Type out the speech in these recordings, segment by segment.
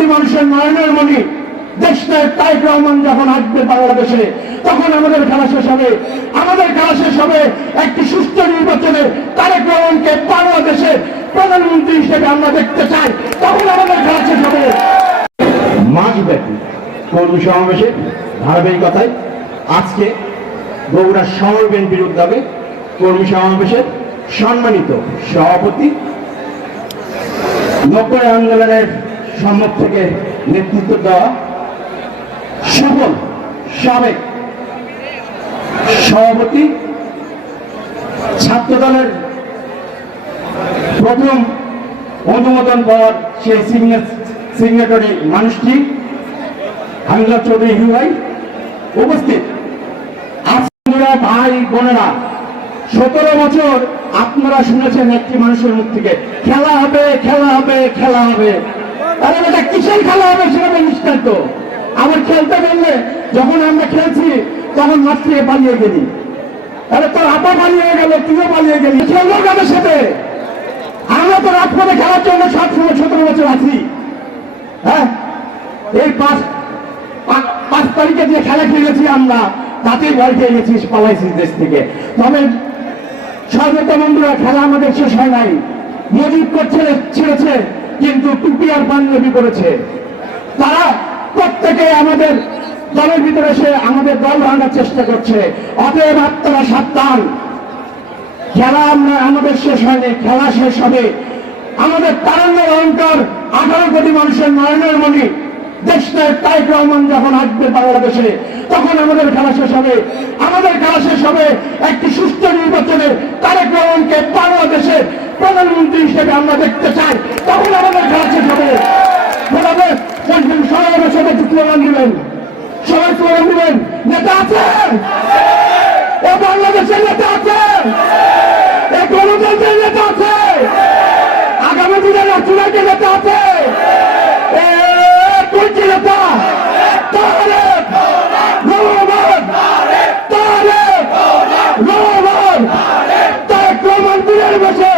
কোটি মানুষের নয়নের মণি দেশটায় তাইক রহমান যখন আসবে বাংলাদেশে, তখন আমাদের খেলা শেষ হবে। আমাদের খেলা শেষ হবে একটি সুস্থ নির্বাচনে তারেক রহমানকে বাংলাদেশের প্রধানমন্ত্রী হিসেবে আমরা দেখতে চাই। তখন আমাদের খেলা শেষ হবে। মাসব্যাপী কর্মী সমাবেশের ধারাবাহিকতায় আজকে বগুড়া শহর বিএনপির উদ্যোগে কর্মী সমাবেশের সম্মানিত সভাপতি নব্বই আন্দোলনের সম্মুখ থেকে নেতৃত্ব দেওয়া সুবল সাবেক সভাপতি ছাত্রদলের প্রথম অনুমোদন পাওয়ার সেই সিগনেটরি মানুষটি হামিদুল্লাহ চৌধুরী হিউয়াই উপস্থিত। আপনারা ভাই বোনেরা, সতেরো বছর আপনারা শুনেছেন একটি মানুষের মুখ থেকে, খেলা হবে খেলা হবে খেলা হবে। আরে এটা কিসের খেলা হবে সেটা নিশ্চিত তো। আবার খেলতে গেলে যখন আমরা খেলছি, তখন মাঠ পালিয়ে গেলি। আরে তোর আপা পালিয়ে গেল, তুইও পালিয়ে গেলি। খেলব কাদের সাথে? আমরা তো রাজপথে খেলার জন্য সব সময় সতেরো বছর আছি। হ্যাঁ? এই পাঁচ পাঁচ তারিখে যে খেলা খেলেছি আমরা, তাতেই ভয় খেয়ে গেছি পালাইছি দেশ থেকে। তবে সর্বত বন্ধুরা, খেলা আমাদের শেষ হয় নাই। মজুদ করছে, ছেড়েছে। কিন্তু টুপি আর পাঞ্জাবি করেছে। তারা প্রত্যেকে আমাদের দলের ভিতরে এসে আমাদের দল ভাঙার চেষ্টা করছে। অতএব আপনারা সাবধান। খেলা আমরা আমাদের শেষ হয়নি, খেলা শেষ হবে। আমাদের তারণ্যের অহংকার আঠারো কোটি মানুষের নয়নের মণি। দেশটায় তাইক রহমান যখন আসবে বাংলাদেশে, তখন আমাদের খেলা শেষ হবে। আমাদের খেলা শেষ হবে একটি সুস্থ নির্বাচনে তারেক রহমানকে বাংলাদেশের প্রধানমন্ত্রী হিসেবে আমরা দেখতে চাই, তখন আমাদের শেষ হবে। বলবেন সবাই একটু স্লোগান দিবেন সবাই স্লোগান দিবেন নেতা আছে ও বাংলাদেশের নেতা আছে এ গণতন্ত্রের নেতা আছে আগামী দিনের রাষ্ট্রনায়কের নেতা আছে এ কোনটি নেতা তারেক রহমান তারেক রহমান তারেক রহমান বীরের বসে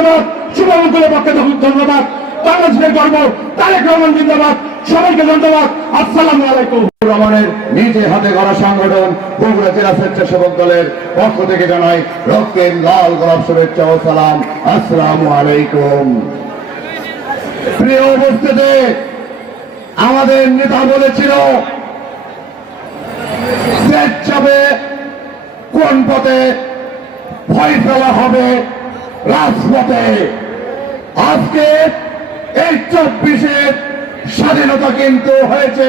সবাইকে ধন্যবাদ। শুভমঙ্গলের পক্ষে ধন্যবাদ। বাংলাদেশের গর্ব, তারেক রহমান জিন্দাবাদ। সবাইকে ধন্যবাদ। আসসালামু আলাইকুম। রহমানের নিজে হাতে গড়া সংগঠন বগুড়া জেলা স্বেচ্ছাসেবক দলের পক্ষ থেকে জানাই রক্তিম লাল গোলাপ শুভেচ্ছা ও সালাম। আসসালামু আলাইকুম। প্রিয় উপস্থিতি, আমাদের নেতা বলেছিল যাবে কোন পথে ভয় ফেলা হবে? রাজপথে আজকে এই চব্বিশের স্বাধীনতা কিন্তু হয়েছে।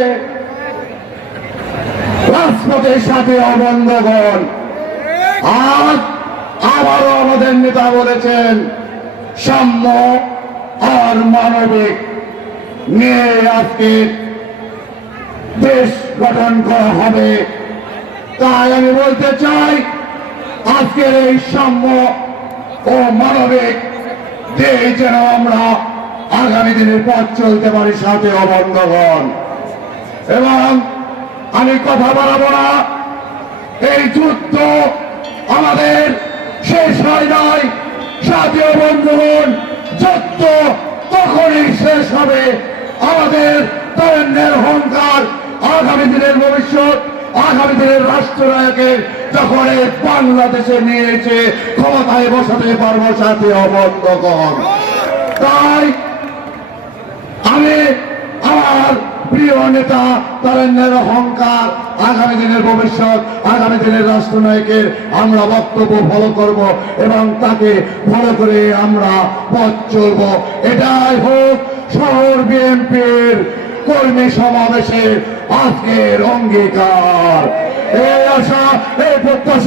রাজপথের সাথে অবন্ধগণ আজ আবারও আমাদের নেতা বলেছেন, সাম্য আর মানবিক নিয়ে আজকে দেশ গঠন করা হবে। তাই আমি বলতে চাই, আজকের এই সাম্য ও মানবিক দিয়ে যেন আমরা আগামী দিনের পথ চলতে পারি সাথে অবন্ধগণ এবং আমি কথা বলাবো না। এই যুদ্ধ আমাদের শেষ হয় নাই। জাতীয় বন্ধুগণ, যুদ্ধ তখনই শেষ হবে। আমাদের তরুণের অহংকার আগামী দিনের ভবিষ্যৎ আগামী দিনের বাংলাদেশে ক্ষমতায় বসাতে পারব সাথে তাই আমি আমার প্রিয় নেতা তারেন্দ্রের অহংকার, আগামী দিনের ভবিষ্যৎ, আগামী দিনের রাষ্ট্রনায়কের আমরা বক্তব্য ফলো করব এবং তাকে ফলো করে আমরা পথ চলব। এটাই হোক শহর বিএনপির কর্মী সমাবেশের আজকের অঙ্গীকার। এই আশা এই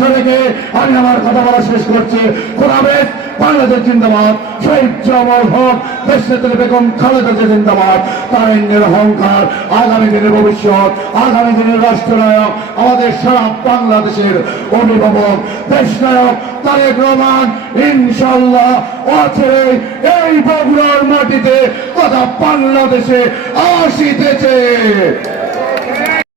প্রত্যাশা রেখে আমি আমার কথা বলা শেষ করছি। খোরাবেদ বাংলাদেশ জিন্দাবাদ। শহীদ জামাল হক, দেশনেত্রী বেগম খালেদা জিয়া জিন্দাবাদ। তারেন্দ্রের অহংকার, আগামী দিনের ভবিষ্যৎ, আগামী দিনের রাষ্ট্রনায়ক, আমাদের সারা বাংলাদেশের অভিভাবক, দেশনায়ক তারেক রহমান ইনশাল্লাহ আছে এই বগুড়ার মাটিতে। তথা বাংলাদেশে আসিতেছে।